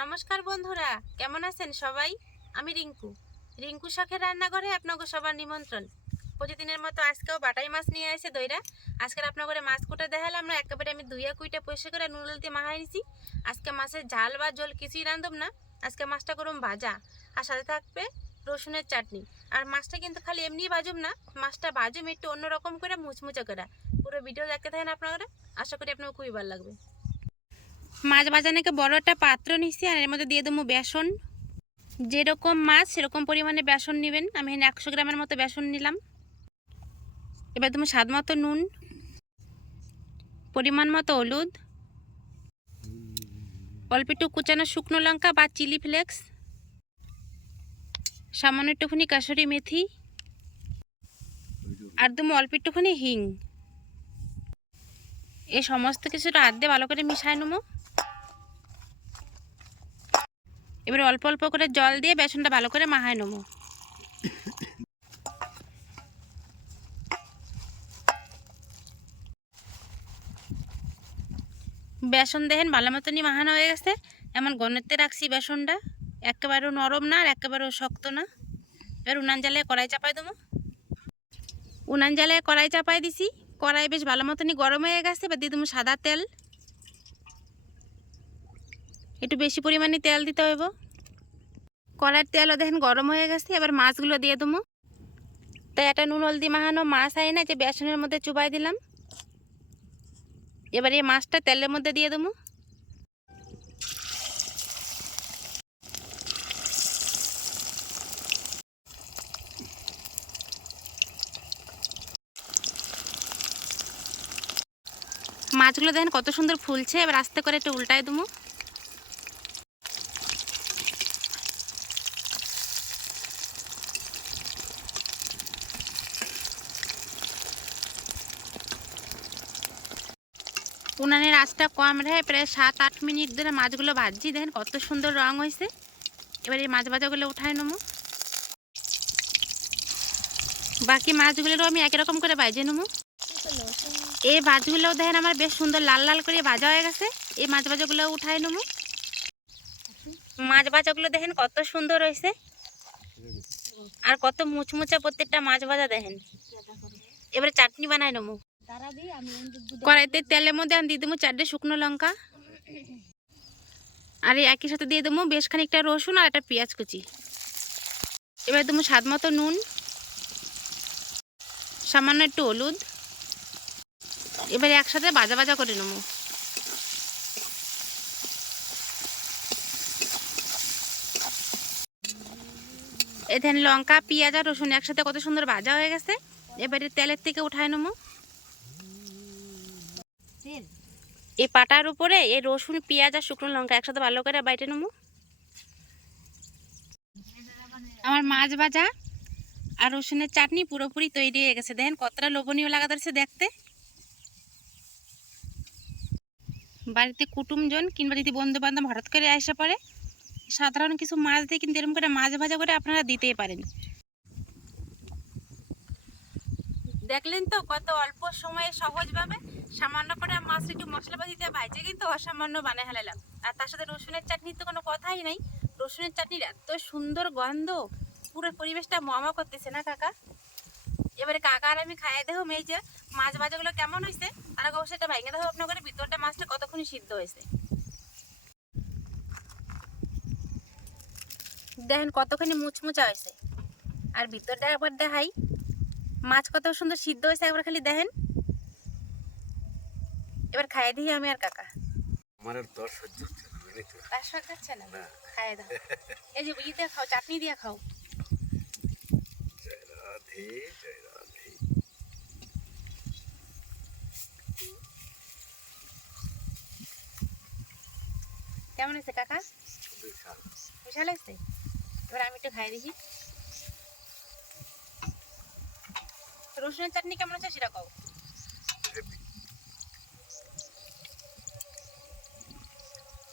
নমস্কার বন্ধুরা, কেমন আছেন সবাই? আমি রিঙ্কু। রিঙ্কু শখের রান্নাঘরে আপনাকে সবার নিমন্ত্রণ। প্রতিদিনের মতো আজকেও বাটাই মাছ নিয়ে আসে দইরা। আজকের আপনার করে মাছ কুটে দেখালাম না, একেবারে আমি দুইয়া কুইটা পয়সা করে নুডল দিয়ে মাখাই নিছি। আজকে মাছের ঝাল বা জল কিছুই রান্ধব না, আজকে মাছটা করুম ভাজা। আর সাথে থাকবে রসুনের চাটনি। আর মাছটা কিন্তু খালি এমনি বাজুম না, মাছটা বাজুম একটু অন্যরকম করে মুচমুচে করে। পুরো ভিডিও দেখতে থাকেন আপনারা, আশা করি আপনার খুবই ভালো লাগবে। মাছ বাজানোকে বড় একটা পাত্র নিচ্ছি আর এর মধ্যে দিয়ে দেবো বেসন। যেরকম মাছ, সেরকম পরিমাণে বেসন নেবেন। আমি এখানে একশো গ্রামের মতো বেসন নিলাম। এবার তুমি স্বাদ মতো নুন, পরিমাণ মতো হলুদ, অল্প একটু কুচানো শুকনো লঙ্কা বা চিলি ফ্লেক্স, সামান্য একটুখানি কাসুরি মেথি, আর তুমি অল্প একটুখানি হিং। এ সমস্ত কিছুটা দিয়ে ভালো করে মিশায় নেব। এবার অল্প অল্প করে জল দিয়ে বেসনটা ভালো করে মাহায় নেব। বেসন দেখেন ভালো মতনই মাহানো হয়ে গেছে। এমন গনেতে রাখছি বেসনটা। একেবারেও নরম না আর একেবারেও শক্ত না। এবার উনান জ্বালায় কড়াই চাপাই দেবো। উনান জ্বালায় কড়াই চাপাই দিছি। কড়াই বেশ ভালো মতনই গরম হয়ে গেছে। এবার দিয়ে দেবো সাদা তেল। একটু বেশি পরিমাণে তেল দিতে হইব কড়ার তেলও দেখেন গরম হয়ে গেছে, এবার মাছগুলো দিয়ে দেবো। তো এটা নুন হলদি মাখানো মাছ আই না, যে বেসনের মধ্যে চুবাই দিলাম। এবার এই মাছটা তেলের মধ্যে দিয়ে দেবো। মাছগুলো দেখেন কত সুন্দর ফুলছে, এবার আস্তে করে একটু উল্টায় দেবো। উনানের আঁচটা কম রেখে প্রায় সাত, আট মিনিট ধরে মাছগুলো ভাজছি। দেখেন কত সুন্দর রং হয়েছে। এবার এই মাছ ভাজাগুলো উঠায় নেব। বাকি মাছগুলোরও আমি একই রকম করে ভাজে নেব। এই মাছগুলোও দেখেন আমার বেশ সুন্দর লাল লাল করে ভাজা হয়ে গেছে। এই মাছ ভাজাগুলো উঠায় নেব। মাছ ভাজাগুলো দেখেন কত সুন্দর হয়েছে। আর কত মুচমুচে প্রত্যেকটা মাছ ভাজা দেখেন। এবারে চাটনি বানাই নেব। কড়াইতে তেলের মধ্যে আমি দিয়ে দেবো চারটে শুকনো লঙ্কা। আর একই সাথে দিয়ে দেবো বেশ খানিকটা রসুন আর একটা পেঁয়াজ কুচি। এবার দেবো স্বাদ মতো নুন, সামান্য একটু হলুদ। এবার একসাথে ভাজা ভাজা করে নেব। এখানে লঙ্কা, পেঁয়াজ আর রসুন একসাথে কত সুন্দর ভাজা হয়ে গেছে। এবারে তেলের থেকে উঠায় নেব। এই পাটার উপরে এই রসুন, পেঁয়াজ আর শুকনো লঙ্কা একসাথে ভালো করে বাইটে নেব। আমার মাছ ভাজা আর রসুনের চাটনি পুরোপুরি তৈরি হয়ে গেছে। দেখেন কতটা লোভনীয় লাগা ধরছে দেখতে। বাড়িতে কুটুমজন কিংবা যদি বন্ধু বান্ধব হঠাৎ করে আসে পড়ে, সাধারণ কিছু মাছ দিয়ে কিন্তু এরকম করে মাছ ভাজা করে আপনারা দিতেই পারেন। দেখলেন তো কত অল্প সময়ে সহজভাবে সামান্য করে মাছ একটু মশলাপাতি দিয়ে ভাজে কিন্তু অসামান্য বানিয়ে হেলালাম আর তার সাথে রসুনের চাটনির তো কোনো কথাই নাই। রসুনের চাটনির এত সুন্দর গন্ধ, পুরো পরিবেশটা মমা করতেছে না কাকা? এবারে কাকা আর আমি খাইয়ে দেবো এই যে মাছ ভাজাগুলো কেমন হয়েছে তারা অবশ্যই এটা ভাঙে দেবো আপনার করে ভিতরটা মাছটা কতক্ষণ সিদ্ধ হয়েছে? দেখেন কতখানি মুচমুচা হয়েছে। আর ভিতরটা একবার দেখাই। মাছ কত সুন্দর সিদ্ধ হয়েছে, একবার খালি দেখেন। এবার খাইয়ে দিই আমি আর কাকা। আমার আর দশ সহ্য হচ্ছে না। তার সঙ্গে খাচ্ছে না? খাইয়ে দাও। এই যে ই দিয়ে খাও চাটনি দিয়ে খাও। জয় রাধে জয় রাধে। কেমন হয়েছে কাকা? বিশাল। হয়েছে? এবার আমি একটু খাই দেখি। রসুনের চাটনি কেমন আছে সেটা কও।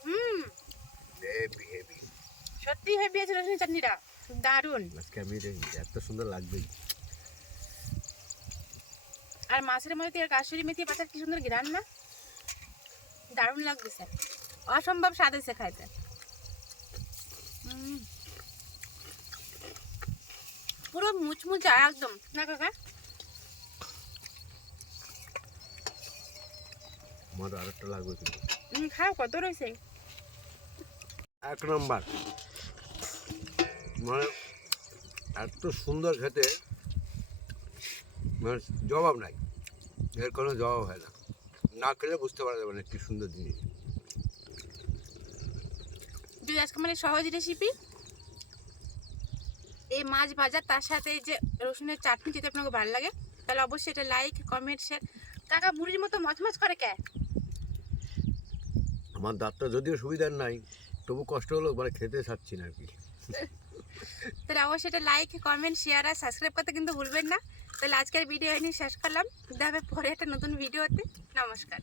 হুম। Happy, happy। সত্যি হেভি আছে রসুনের চাটনিটা। দারুণ। আজকে আমি এত সুন্দর লাগবে। আর মাছের মধ্যে আর কাশুরি মেথি পাতার কি সুন্দর গ্রান না? দারুণ লাগতেছে। অসম্ভব স্বাদ হয়েছে খাইতে। পুরো মুচমুচা একদম। না কাকা? আমার আরেকটা লাগবে কিন্তু। খাও কত রয়েছে? এক নম্বর। মানে এত সুন্দর খেতে মানে জবাব নাই। এর কোনো জবাব হয় না। না খেলে বুঝতে পারা যাবে না কি সুন্দর জিনিস। যদি আজকে মানে সহজ রেসিপি এই মাছ ভাজা তার সাথে এই যে রসুনের চাটনি যদি আপনাকে ভালো লাগে তাহলে অবশ্যই এটা লাইক কমেন্ট শেয়ার কাকা বুড়ির মতো মচমচ করে কে? আমার দাঁতটা যদিও সুবিধার নাই। তবু কষ্ট হলো মানে খেতে ছাড়ছি না আর কি। তাহলে অবশ্যই এটা লাইক কমেন্ট শেয়ার আর সাবস্ক্রাইব করতে কিন্তু ভুলবেন না। তাহলে আজকের ভিডিও নিয়ে শেষ করলাম। দেখা হবে পরে একটা নতুন ভিডিওতে নমস্কার।